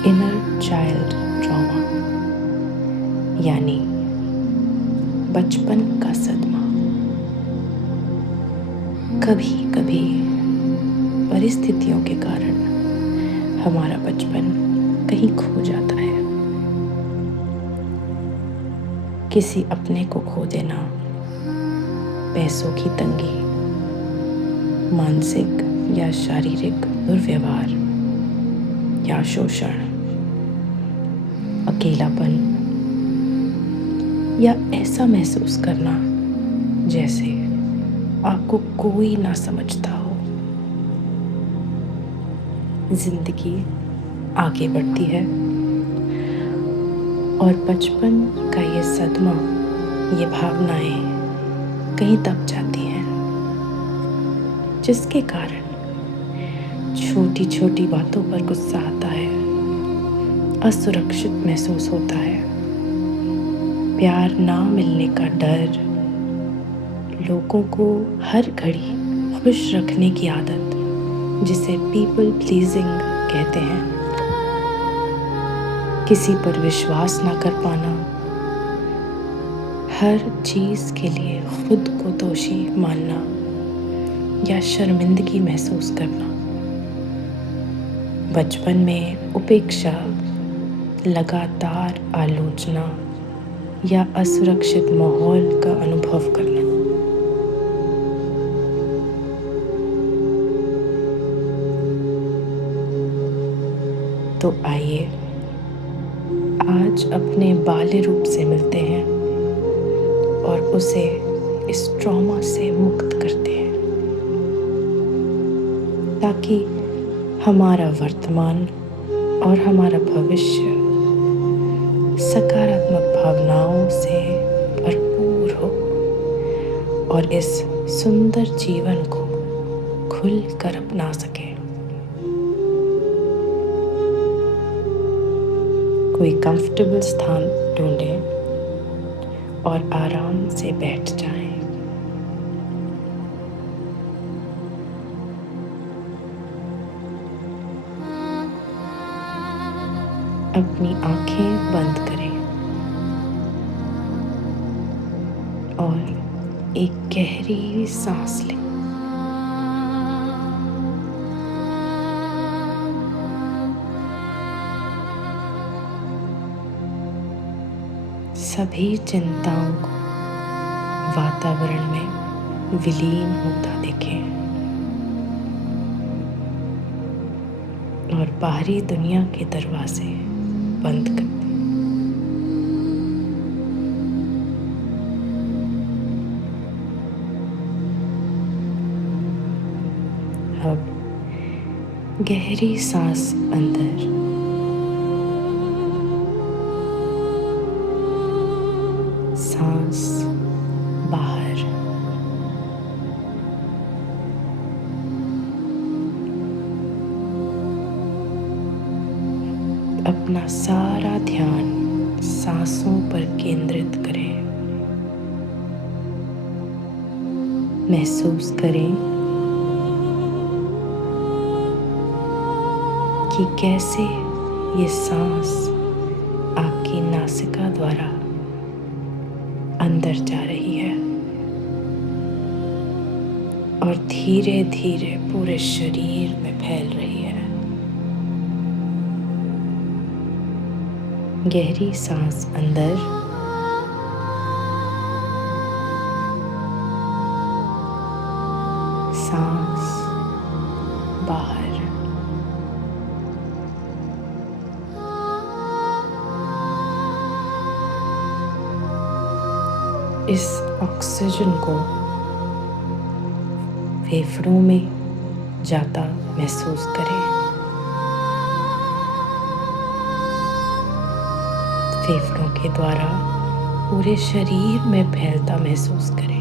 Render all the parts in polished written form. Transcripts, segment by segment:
Inner child trauma यानी बचपन का सदमा। कभी कभी परिस्थितियों के कारण हमारा बचपन कहीं खो जाता है। किसी अपने को खो देना, पैसों की तंगी, मानसिक या शारीरिक दुर्व्यवहार या शोषण, अकेलापन या ऐसा महसूस करना जैसे आपको कोई ना समझता हो। जिंदगी आगे बढ़ती है और बचपन का ये सदमा, ये भावनाएं कहीं दब जाती हैं, जिसके कारण छोटी छोटी बातों पर गुस्सा आता है, असुरक्षित महसूस होता है, प्यार ना मिलने का डर, लोगों को हर घड़ी खुश रखने की आदत जिसे पीपल प्लीजिंग कहते हैं, किसी पर विश्वास ना कर पाना, हर चीज के लिए खुद को दोषी मानना या शर्मिंदगी महसूस करना। बचपन में उपेक्षा, लगातार आलोचना या असुरक्षित माहौल का अनुभव करना। तो आइए आज अपने बाल्य रूप से मिलते हैं और उसे इस ट्रॉमा से मुक्त करते हैं, ताकि हमारा वर्तमान और हमारा भविष्य सकारात्मक भावनाओं से भरपूर हो और इस सुंदर जीवन को खुलकर अपना सके। कोई कंफर्टेबल स्थान ढूंढें और आराम से बैठ जाएं। अपनी आंखें बंद करें और एक गहरी सांस लें। सभी चिंताओं को वातावरण में विलीन होता देखें और बाहरी दुनिया के दरवाजे बंद कर दें। अब गहरी सांस अंदर, सांस बाहर। अपना सारा ध्यान सांसों पर केंद्रित करें। महसूस करें कि कैसे ये सांस आपकी नासिका द्वारा अंदर जा रही है और धीरे धीरे पूरे शरीर में फैल रही है। गहरी सांस अंदर, सांस बाहर। इस ऑक्सीजन को फेफड़ों में जाता महसूस करें। फेफड़ों के द्वारा पूरे शरीर में फैलता महसूस करें।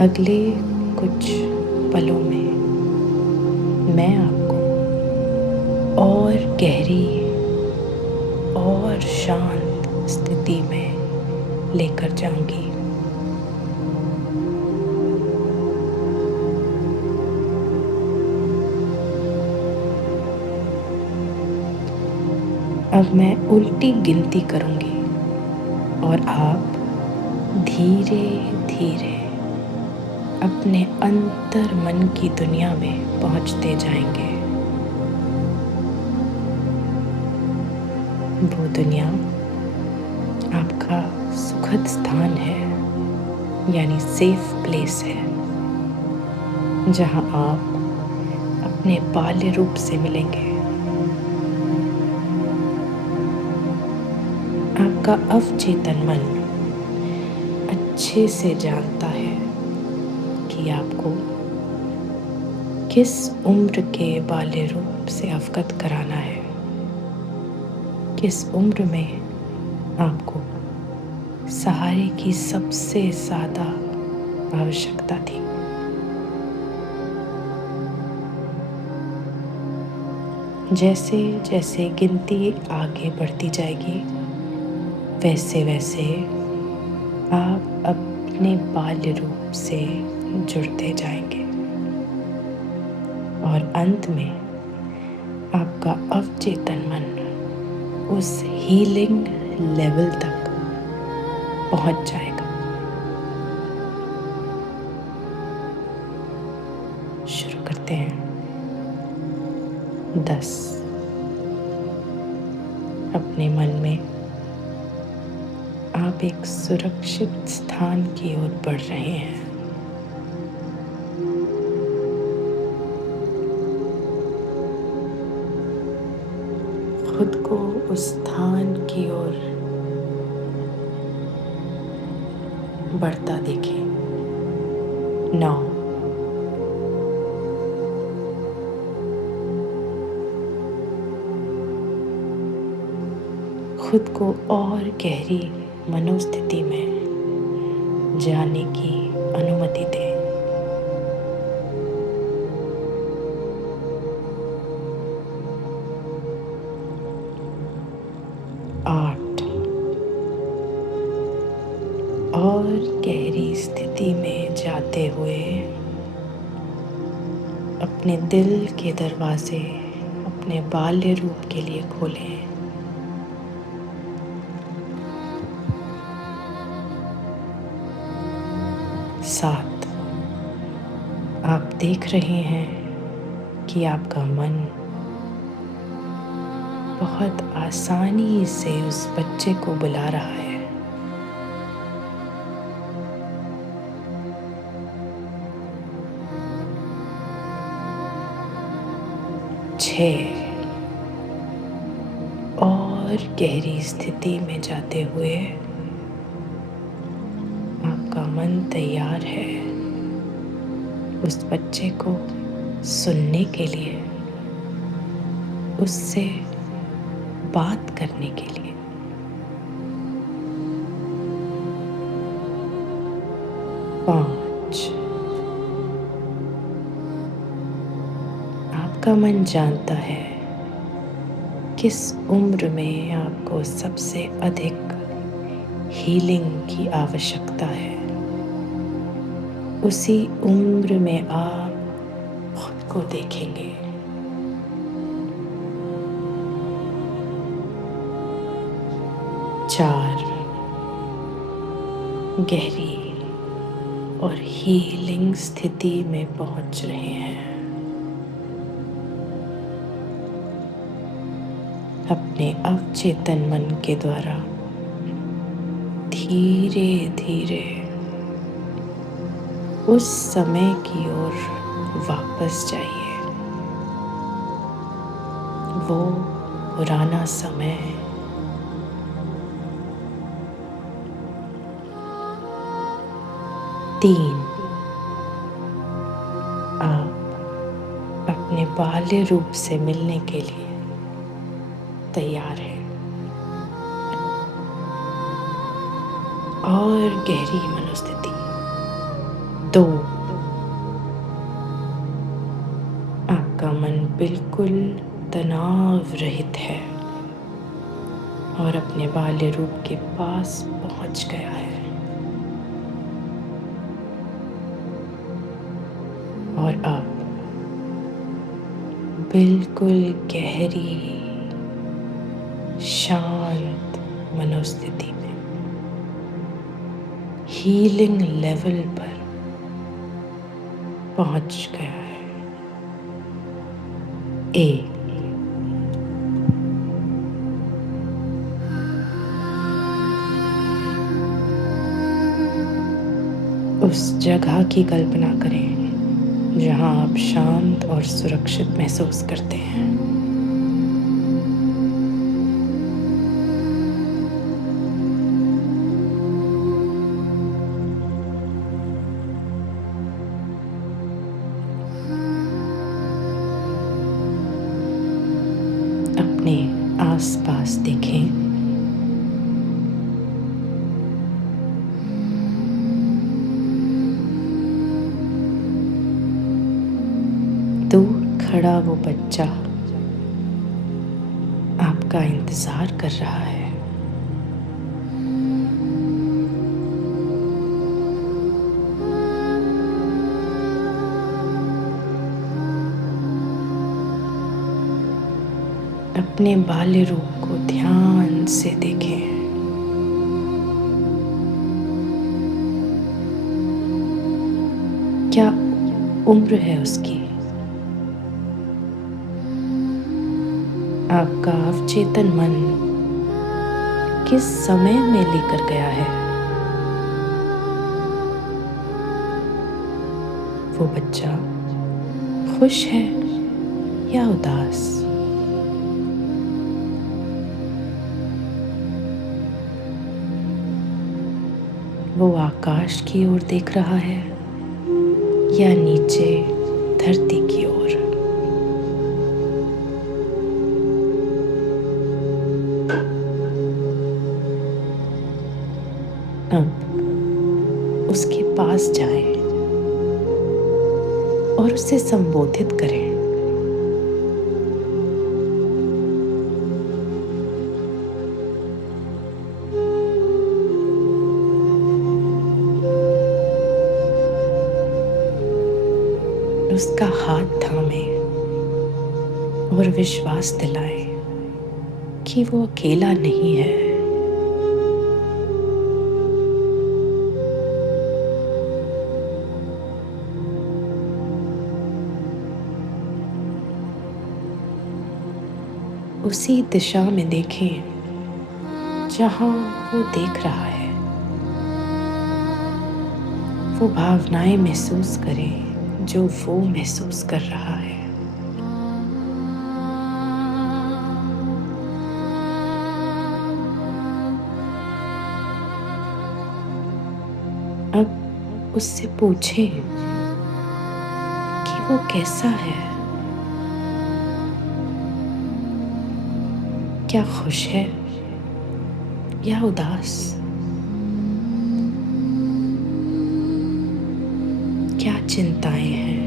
अगले कुछ पलों में मैं आपको और गहरी और शांत स्थिति में लेकर जाऊंगी। अब मैं उल्टी गिनती करूंगी और आप धीरे धीरे अपने अंतर मन की दुनिया में पहुंचते जाएंगे। वो दुनिया आपका सुखद स्थान है, यानी सेफ प्लेस है, जहां आप अपने बाल्य रूप से मिलेंगे। आपका अवचेतन मन अच्छे से जानता है कि आपको किस उम्र के बाल्य रूप से अवगत कराना है, किस उम्र में आपको सहारे की सबसे ज़्यादा आवश्यकता थी। जैसे जैसे गिनती आगे बढ़ती जाएगी, वैसे वैसे आप अपने बाल्य रूप से जुड़ते जाएंगे और अंत में आपका अवचेतन मन उस हीलिंग लेवल तक पहुंच जाएगा। शुरू करते हैं। 10। अपने मन में आप एक सुरक्षित स्थान की ओर बढ़ रहे हैं। 9 खुद को उस स्थान की ओर बढ़ता देखें। 9 खुद को और गहरी मनोस्थिति में जाने की अनुमति दें। 8 और गहरी स्थिति में जाते हुए अपने दिल के दरवाजे अपने बाल्य रूप के लिए खोलें। 7 आप देख रहे हैं कि आपका मन बहुत आसानी से उस बच्चे को बुला रहा है। 6 और गहरी स्थिति में जाते हुए आपका मन तैयार है उस बच्चे को सुनने के लिए, उससे बात करने के लिए। 5 आपका मन जानता है किस उम्र में आपको सबसे अधिक हीलिंग की आवश्यकता है। उसी उम्र में आप खुद को देखेंगे। 4 गहरी और हीलिंग स्थिति में पहुंच रहे हैं। अपने अवचेतन मन के द्वारा धीरे धीरे उस समय की ओर वापस जाइए। वो पुराना समय 3 आप अपने बाल्य रूप से मिलने के लिए तैयार है और गहरी मनोस्थिति। 2 आपका मन बिल्कुल तनाव रहित है। और अपने बाल्य रूप के पास पहुंच गया है। और अब बिल्कुल गहरी शांत मनोस्थिति में हीलिंग लेवल पर पहुंच गया है। एक, उस जगह की कल्पना करें जहां आप शांत और सुरक्षित महसूस करते हैं। अपने आसपास देखें। दूर खड़ा वो बच्चा आपका इंतजार कर रहा है। अपने बाल्य रूप को ध्यान से देखें। क्या उम्र है उसकी? आपका अवचेतन मन किस समय में लेकर गया है? वो बच्चा खुश है या उदास? वो आकाश की ओर देख रहा है या नीचे धरती की ओर? अब उसके पास जाएं और उसे संबोधित करें। उसका हाथ थामें और विश्वास दिलाएं कि वो अकेला नहीं है। उसी दिशा में देखें जहां वो देख रहा है। वो भावनाएं महसूस करें जो वो महसूस कर रहा है। अब उससे पूछें कि वो कैसा है। क्या खुश है या उदास? क्या चिंताएं हैं?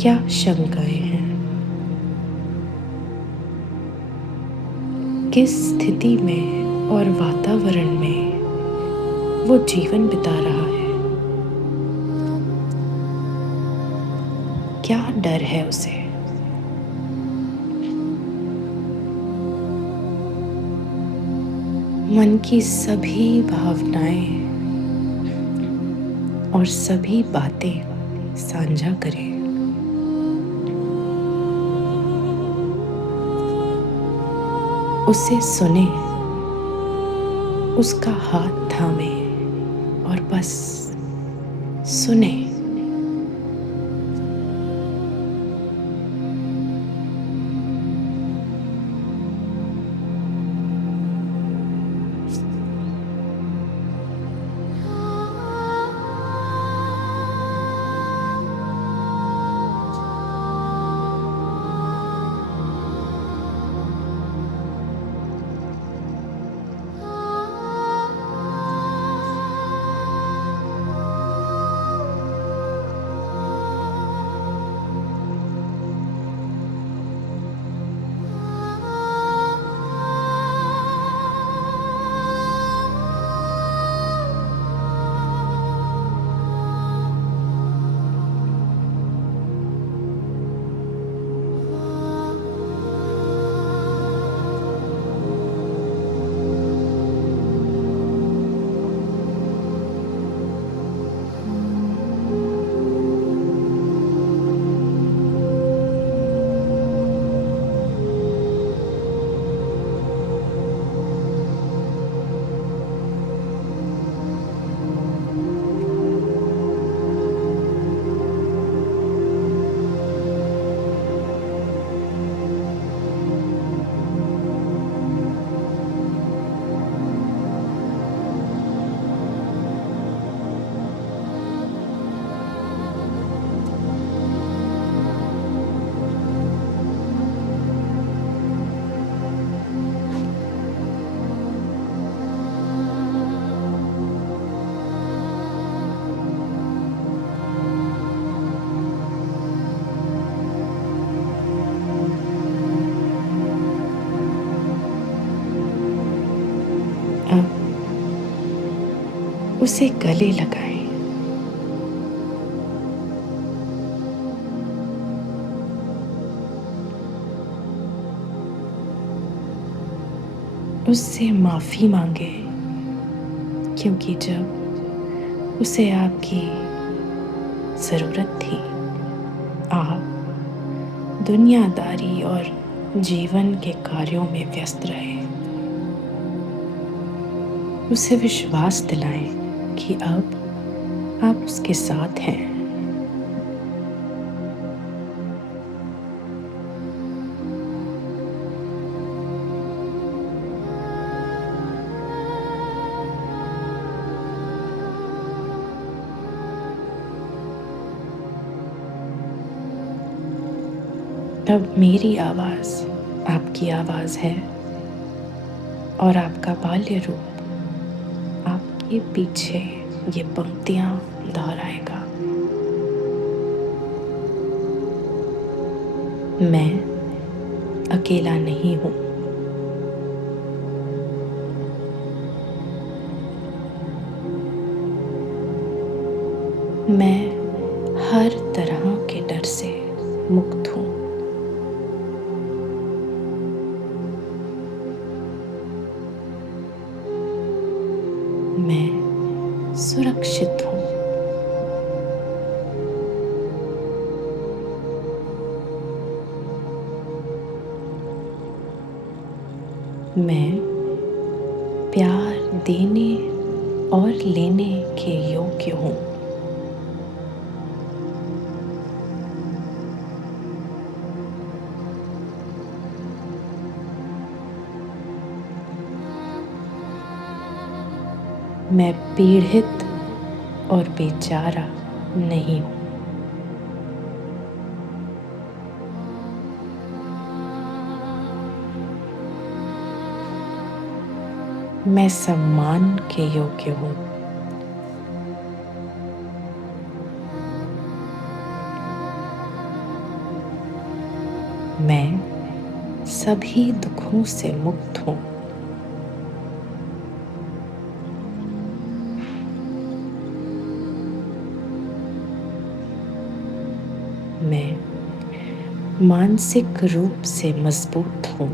क्या शंकाएं हैं? किस स्थिति में और वातावरण में वो जीवन बिता रहा है? क्या डर है उसे? मन की सभी भावनाएं और सभी बातें साझा करें। उसे सुने, उसका हाथ थामे और बस सुने। उसे गले लगाएं। उससे माफ़ी मांगे, क्योंकि जब उसे आपकी ज़रूरत थी, आप दुनियादारी और जीवन के कार्यों में व्यस्त रहे। उसे विश्वास दिलाएं कि अब आप उसके साथ हैं। अब मेरी आवाज़ आपकी आवाज़ है और आपका बाल्य रूप आपके पीछे ये पंक्तियाँ दोहराएगा। मैं अकेला नहीं हूँ। मैं हर तरह के डर से मुक्त हूँ। मैं सुरक्षित हूँ। मैं प्यार देने और लेने के योग्य हूँ। मैं पीड़ित और बेचारा नहीं हूँ। मैं सम्मान के योग्य हूँ। मैं सभी दुखों से मुक्त हूँ। मैं मानसिक रूप से मजबूत हूँ।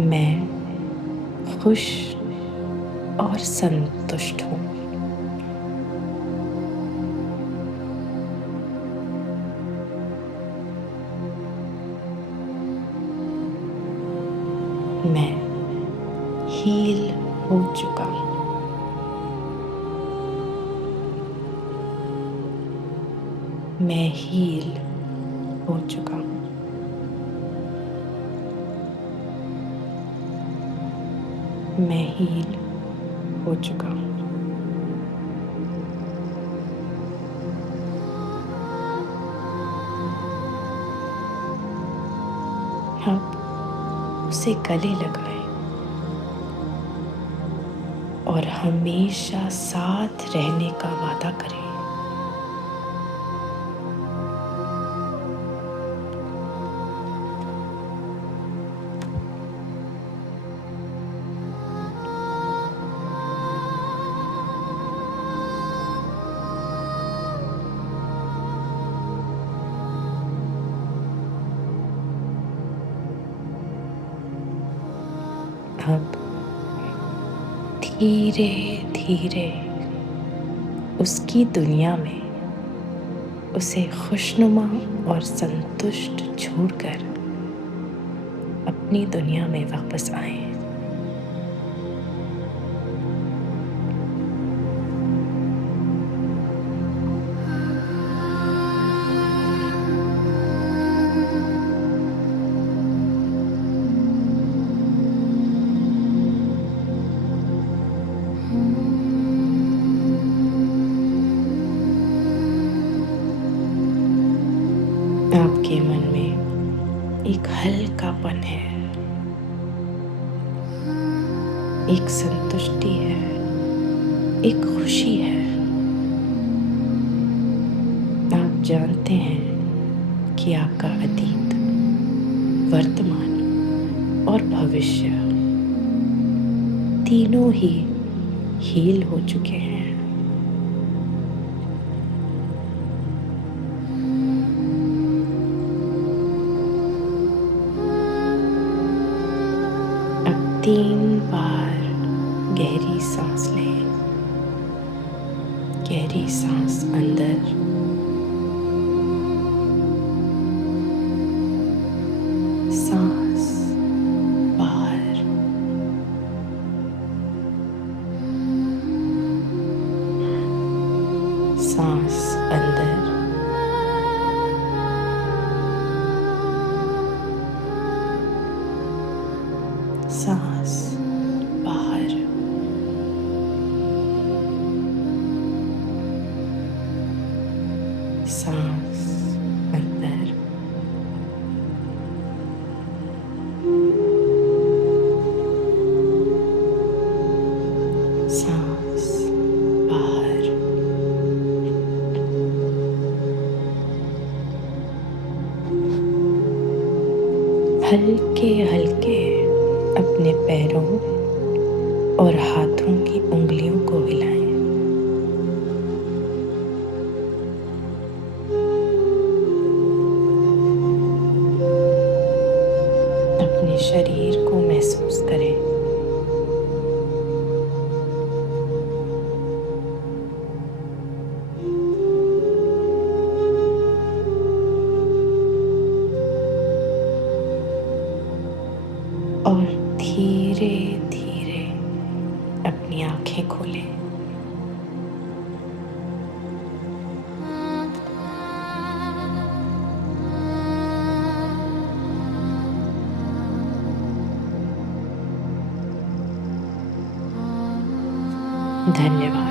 मैं खुश और संतुष्ट हूँ। मैं हील हो चुका हूँ। मैं हील हो चुका हूँ। मैं हील हो चुका हूँ। अब उसे गले लगाएं और हमेशा साथ रहने का वादा करें। अब धीरे धीरे उसकी दुनिया में उसे खुशनुमा और संतुष्ट छोड़कर अपनी दुनिया में वापस आएं। आपके मन में एक हल्कापन है, एक संतुष्टि है, एक खुशी है। जानते हैं कि आपका अतीत, वर्तमान और भविष्य तीनों ही हील हो चुके हैं। अब 3 बार गहरी सांस लें। गहरी सांस अंदर, सांस बाहर। सांस अंदर, सांस बाहर। सांस अंदर, सांस बाहर। हल्के हल्के अपने पैरों और हाथों की उंगलियों को हिलाएं। अपने शरीर को महसूस करें। और धीरे धीरे अपनी आंखें खोलें। धन्यवाद।